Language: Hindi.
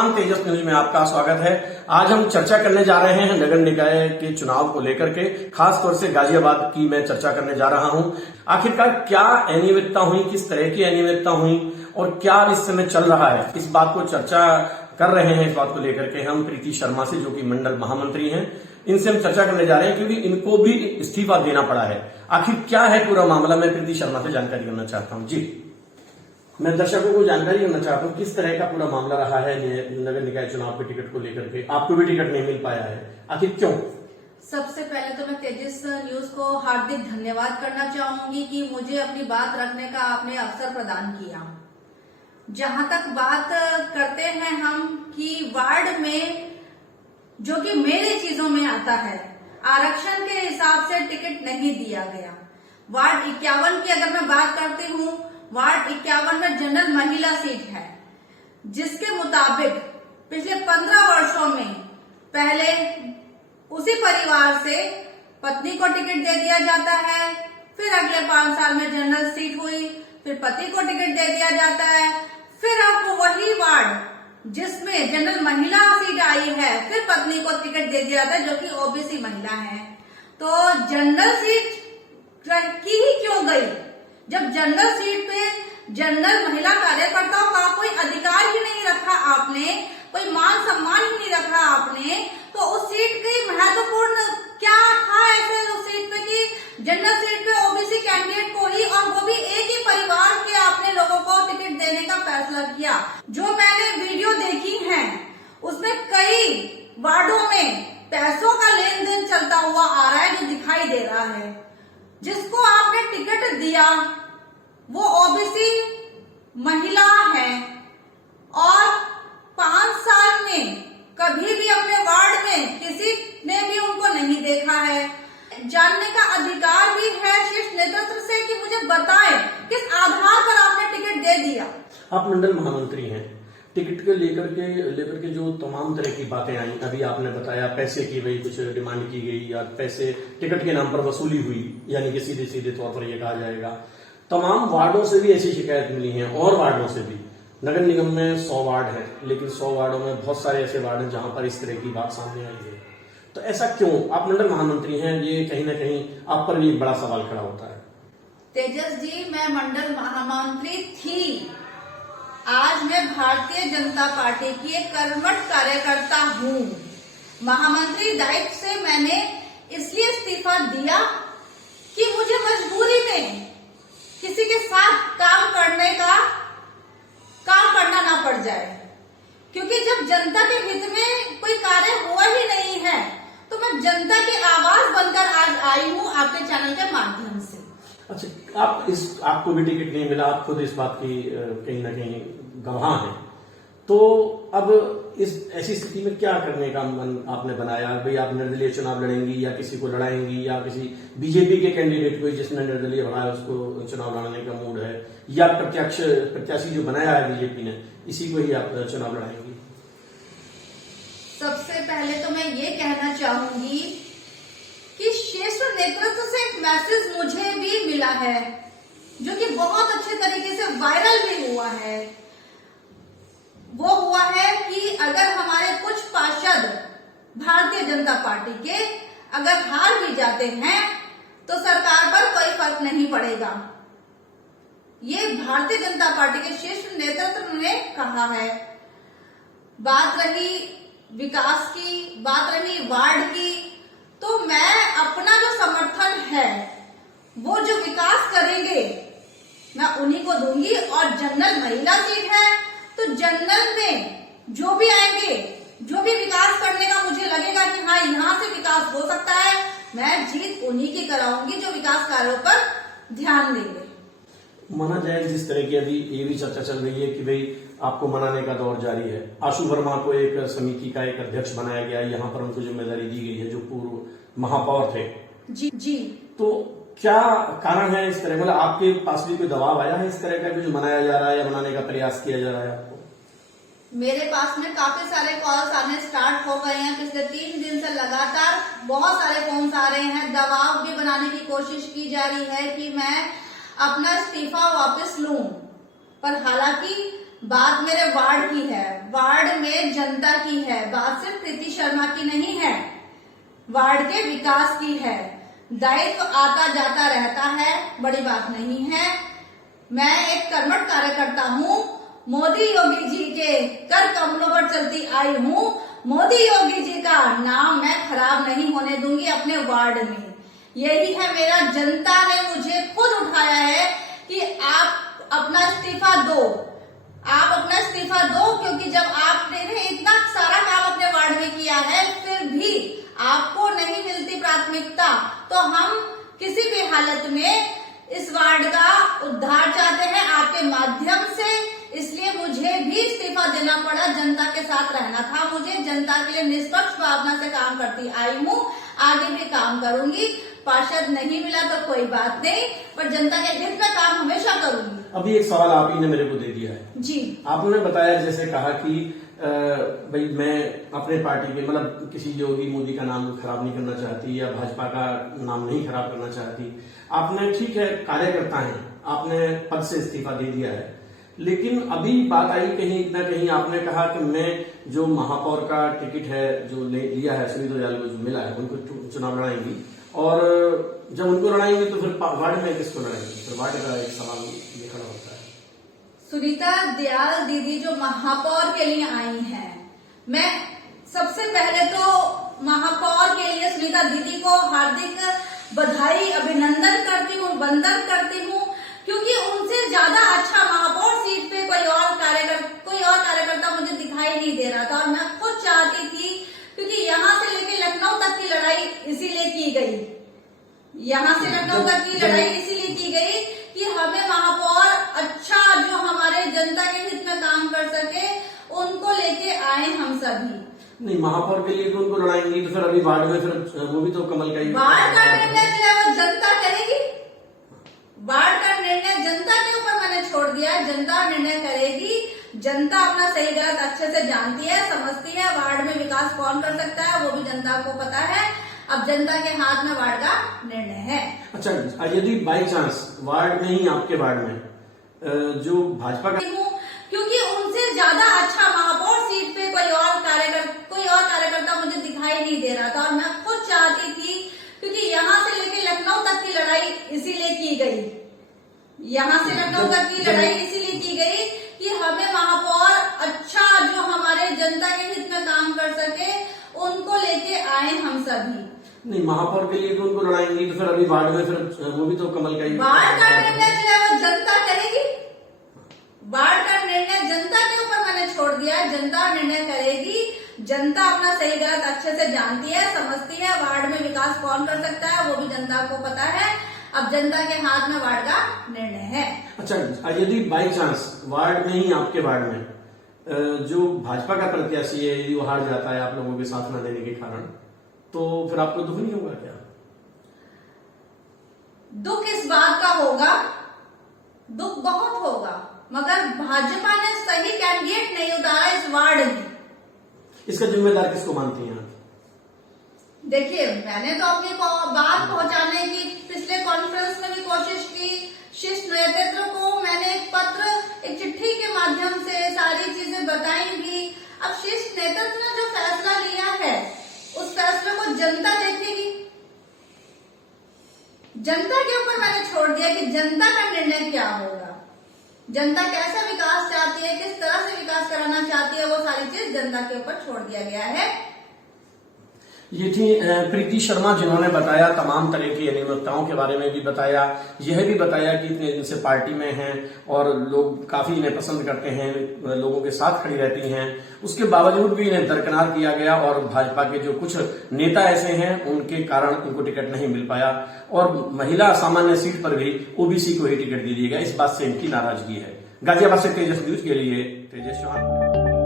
चौहान, तेजस न्यूज में आपका स्वागत है। आज हम चर्चा करने जा रहे हैं नगर निकाय के चुनाव को लेकर के, खास तौर से गाजियाबाद की मैं चर्चा करने जा रहा हूं। आखिरकार क्या अनियमितता हुई, किस तरह की अनियमितता हुई और क्या इस समय चल रहा है, इस बात को चर्चा कर रहे हैं। इस बात को लेकर के हम प्रीति शर्मा से, जो कि मंडल महामंत्री हैं, इनसे हम चर्चा करने जा रहे हैं, क्योंकि इनको भी इस्तीफा देना पड़ा है। आखिर क्या है पूरा मामला, मैं प्रीति शर्मा से जानकारी करना चाहता हूं। जी, मैं दर्शकों को जानकारी करना चाहता हूँ किस तरह का पूरा मामला रहा है नगर निकाय चुनाव के टिकट को लेकर के। आपको भी टिकट नहीं मिल पाया है, आखिर क्यों? सबसे पहले तो मैं तेजस न्यूज को हार्दिक धन्यवाद करना चाहूंगी कि मुझे अपनी बात रखने का आपने अवसर प्रदान किया। जहां तक बात करते हैं हम कि वार्ड में जो कि मेरे चीजों में आता है, आरक्षण के हिसाब से टिकट नहीं दिया गया। वार्ड 51 की अगर मैं बात करती हूँ, वार्ड 51 में जनरल महिला सीट है, जिसके मुताबिक पिछले 15 वर्षों में पहले उसी परिवार से पत्नी को टिकट दे दिया जाता है, फिर अगले 5 साल में जनरल सीट हुई, फिर पति को टिकट दे दिया जाता है, फिर अब वही वार्ड जिसमें जनरल महिला सीट आई है, फिर पत्नी को टिकट दे दिया जाता है, जो कि ओबीसी महिला है। तो जनरल सीट की ही क्यों गई, जब जनरल सीट पे जनरल महिला कार्यकर्ताओं का कोई अधिकार ही नहीं रखा आपने, कोई मान सम्मान ही नहीं रखा आपने, तो उस सीट की महत्वपूर्ण क्या था ऐसे उस सीट पे कि जनरल सीट पे ओबीसी कैंडिडेट को ही, और वो भी एक ही परिवार के आपने लोगों को टिकट देने का फैसला किया। जो मैंने वीडियो देखी है उसमें कई वार्डों में पैसों का लेन देन चलता हुआ आ रहा है, जो दिखाई दे रहा है। जिसको आपने टिकट दिया वो ओबीसी महिला है और 5 साल में कभी भी अपने वार्ड में किसी ने भी उनको नहीं देखा है। जानने का अधिकार भी है शीर्ष नेतृत्व से कि मुझे बताएं किस आधार पर आपने टिकट दे दिया। आप मंडल महामंत्री हैं, टिकट के लेकर के जो तमाम तरह की बातें आई, अभी आपने बताया पैसे की भाई कुछ डिमांड की गई या पैसे टिकट के नाम पर वसूली हुई, यानी कि सीधे सीधे तौर पर यह कहा जाएगा। तमाम वार्डों से भी ऐसी शिकायत मिली है और वार्डों से भी। नगर निगम में 100 वार्ड है, लेकिन 100 वार्डों में बहुत सारे ऐसे वार्ड हैं जहां पर इस तरह की बात सामने आई है। तो ऐसा क्यों? आप मंडल महामंत्री हैं, ये कहीं ना कहीं आप पर भी एक बड़ा सवाल खड़ा होता है। तेजस जी, मैं मंडल महामंत्री थी, आज मैं भारतीय जनता पार्टी की एक कर्मठ कार्यकर्ता हूँ। महामंत्री दायित्व से मैंने इसलिए इस्तीफा दिया कि मुझे मजबूरी में किसी के साथ काम करना ना पड़ जाए, क्योंकि जब जनता के हित में कोई कार्य हुआ ही नहीं है तो मैं जनता की आवाज बनकर आज आई हूँ आपके चैनल के माध्यम से। अच्छा, आपको भी टिकट नहीं मिला, आप खुद इस बात की कहीं ना कहीं गवाह हैं। तो अब इस ऐसी स्थिति में क्या करने का मन आपने बनाया? भाई आप निर्दलीय चुनाव लड़ेंगी या किसी को लड़ाएंगी, या किसी बीजेपी के कैंडिडेट को जिसने निर्दलीय बनाया उसको चुनाव लड़ने का मूड है, या प्रत्याशी जो बनाया है बीजेपी ने इसी को ही आप चुनाव लड़ाएंगी? सबसे पहले तो मैं ये कहना चाहूंगी कि शीर्ष नेतृत्व से एक मैसेज मुझे भी मिला है, जो कि बहुत अच्छे तरीके से वायरल भी हुआ है। वो हुआ है कि अगर हमारे कुछ पार्षद भारतीय जनता पार्टी के अगर हार भी जाते हैं तो सरकार पर कोई फर्क नहीं पड़ेगा। ये भारतीय जनता पार्टी के शीर्ष नेतृत्व ने कहा है। बात रही विकास की, बात रही वार्ड की, तो मैं अपना जो समर्थन है वो जो विकास करेंगे मैं उन्हीं को दूंगी। और जनरल महिला सीट है तो जनरल में जो भी आएंगे, जो भी विकास करने का मुझे लगेगा कि हाँ यहाँ से विकास हो सकता है, मैं जीत उन्हीं की कराऊंगी जो विकास कार्यों पर ध्यान देंगे। माना जाए जिस तरह की अभी ये भी चर्चा चल रही है कि भाई आपको मनाने का दौर जारी है। आशु वर्मा को एक समिति का एक अध्यक्ष बनाया गया, यहाँ पर उनको जिम्मेदारी दी गई है, जो पूर्व महापौर थे। जी। तो क्या कारण है इस तरह, मतलब आपके पास भी कोई दबाव आया है इस तरह का जो मनाया जा रहा है या बनाने का प्रयास किया जा रहा है आपको? मेरे पास में काफी सारे कॉल्स आने स्टार्ट हो गए हैं। पिछले 3 दिन से लगातार बहुत सारे फोन आ रहे हैं। दबाव भी बनाने की कोशिश की जा रही है कि मैं अपना इस्तीफा वापस लूं, पर हालांकि बात मेरे वार्ड की है, वार्ड में जनता की है, बात सिर्फ प्रीति शर्मा की नहीं है, वार्ड के विकास की है। दायित्व आता जाता रहता है, बड़ी बात नहीं है। मैं एक कर्मठ कार्यकर्ता हूँ, मोदी योगी जी के कर कमलों पर चलती आई हूँ। मोदी योगी जी का नाम मैं खराब नहीं होने दूंगी अपने वार्ड में। यही है मेरा, जनता ने मुझे खुद उठाया है कि आप अपना इस्तीफा दो, आप अपना इस्तीफा दो, क्योंकि जब आपने इतना सारा काम अपने वार्ड में किया है फिर भी आपको नहीं मिलती प्राथमिकता, तो हम किसी भी हालत में इस वार्ड का उद्धार चाहते हैं आपके माध्यम से। इसलिए मुझे भी इस्तीफा देना पड़ा, जनता के साथ रहना था मुझे, जनता के लिए निष्पक्ष भावना से काम करती आई हूँ, आगे भी काम करूंगी। पार्षद नहीं मिला तो कोई बात नहीं, पर जनता के हित में काम हमेशा करूंगी। अभी एक सवाल आप ही ने मेरे को दे दिया है जी। आपने बताया, जैसे कहा कि भाई मैं अपने पार्टी के मतलब किसी योगी मोदी का नाम खराब नहीं करना चाहती या भाजपा का नाम नहीं खराब करना चाहती। आपने, ठीक है, कार्यकर्ता हैं, आपने पद से इस्तीफा दे दिया है, लेकिन अभी बात आई कहीं न कहीं आपने कहा कि मैं जो महापौर का टिकट है जो लिया है सुनीता दयाल को जो मिला है उनको चुनाव लड़ाएंगी, और जब उनको लड़ाएंगे तो फिर वार्ड में किसको लड़ाएंगे? फिर वार्ड का एक सवाल ये खड़ा होता है। सुनीता दयाल दीदी जो महापौर के लिए आई हैं, मैं सबसे पहले तो महापौर के लिए सुनीता दीदी को हार्दिक बधाई, अभिनंदन करती हूँ, वंदन करती हूँ, क्योंकि उनसे ज्यादा अच्छा महापौर सीट पे कोई और कार्यकर्ता मुझे दिखाई नहीं दे रहा था। और मैं खुद चाहती थी, क्योंकि यहाँ से लेके लखनऊ तक की लड़ाई इसीलिए की गई, यहाँ से लखनऊ तक की लड़ाई इसीलिए की गई कि हमें महापौर अच्छा जो हमारे जनता के हित में काम कर सके उनको लेके आए हम सभी। नहीं, महापौर के लिए तो उनको लड़ाएंगी, तो फिर अभी वार्ड में फिर वो भी तो कमल का ही वार्ड का निर्णय जो है वो जनता करेगी, वार्ड का निर्णय जनता के ऊपर मैंने छोड़ दिया है, जनता निर्णय करेगी। जनता अपना सही गलत अच्छे से जानती है, समझती है, वार्ड में विकास कौन कर सकता है वो भी जनता को पता है। अब जनता के हाथ में वार्ड का निर्णय है। अच्छा, यदि बाई चांस वार्ड में ही, आपके वार्ड में जो भाजपा का, क्योंकि उनसे ज्यादा अच्छा महापौर सीट पे कोई और कार्यकर्ता मुझे दिखाई नहीं दे रहा था। और मैं खुद चाहती थी, क्योंकि यहाँ से लेके लखनऊ तक की लड़ाई इसीलिए की गई, यहाँ से लखनऊ तक की लड़ाई इसीलिए की गई कि हमें महापौर अच्छा जो हमारे जनता के हित में काम कर सके उनको लेके आए हम सभी। नहीं, महापौर के लिए तो उनको लड़ाएंगी, तो फिर अभी वार्ड में फिर वो भी तो कमल का ही वार्ड का निर्णय जो है वो जनता करेगी, वार्ड का निर्णय जनता के ऊपर मैंने छोड़ दिया है, जनता निर्णय करेगी। जनता अपना सही गलत अच्छे से जानती है, समझती है, वार्ड में विकास कौन कर सकता है वो भी जनता को पता है। अब जनता के हाथ में वार्ड का निर्णय है। अच्छा, यदि बाई चांस वार्ड में ही, आपके वार्ड में जो भाजपा का प्रत्याशी है यदि वो हार जाता है आप लोगों के साथ न देने के कारण, तो फिर आपको दुख नहीं होगा क्या? दुख इस बात का होगा, दुख बहुत होगा, मगर भाजपा ने सही कैंडिडेट नहीं उतारा इस वार्ड में। इसका जिम्मेदार किसको मानती हैं आप? देखिए, मैंने तो अपनी बात पहुंचाने की पिछले कॉन्फ्रेंस में भी कोशिश की, शीर्ष नेतृत्व को मैंने एक पत्र, एक चिट्ठी के माध्यम से सारी चीजें बताई भी। अब शीर्ष नेतृत्व ने जो फैसला लिया है उस फैसले को जनता देखेगी, जनता के ऊपर मैंने छोड़ दिया कि जनता का निर्णय क्या होगा, जनता कैसा विकास चाहती है, किस तरह से विकास कराना चाहती है, वो सारी चीज जनता के ऊपर छोड़ दिया गया है। ये थी प्रीति शर्मा, जिन्होंने बताया तमाम तरह की अनियमितताओं के बारे में भी बताया, यह भी बताया कि इतने दिन से पार्टी में हैं और लोग काफी इन्हें पसंद करते हैं, लोगों के साथ खड़ी रहती हैं, उसके बावजूद भी इन्हें दरकिनार किया गया और भाजपा के जो कुछ नेता ऐसे हैं उनके कारण उनको टिकट नहीं मिल पाया और महिला सामान्य सीट पर भी ओबीसी को ही टिकट दे दिया गया। इस बात से इनकी नाराजगी है। गाजियाबाद से तेजस न्यूज के लिए तेजस चौहान।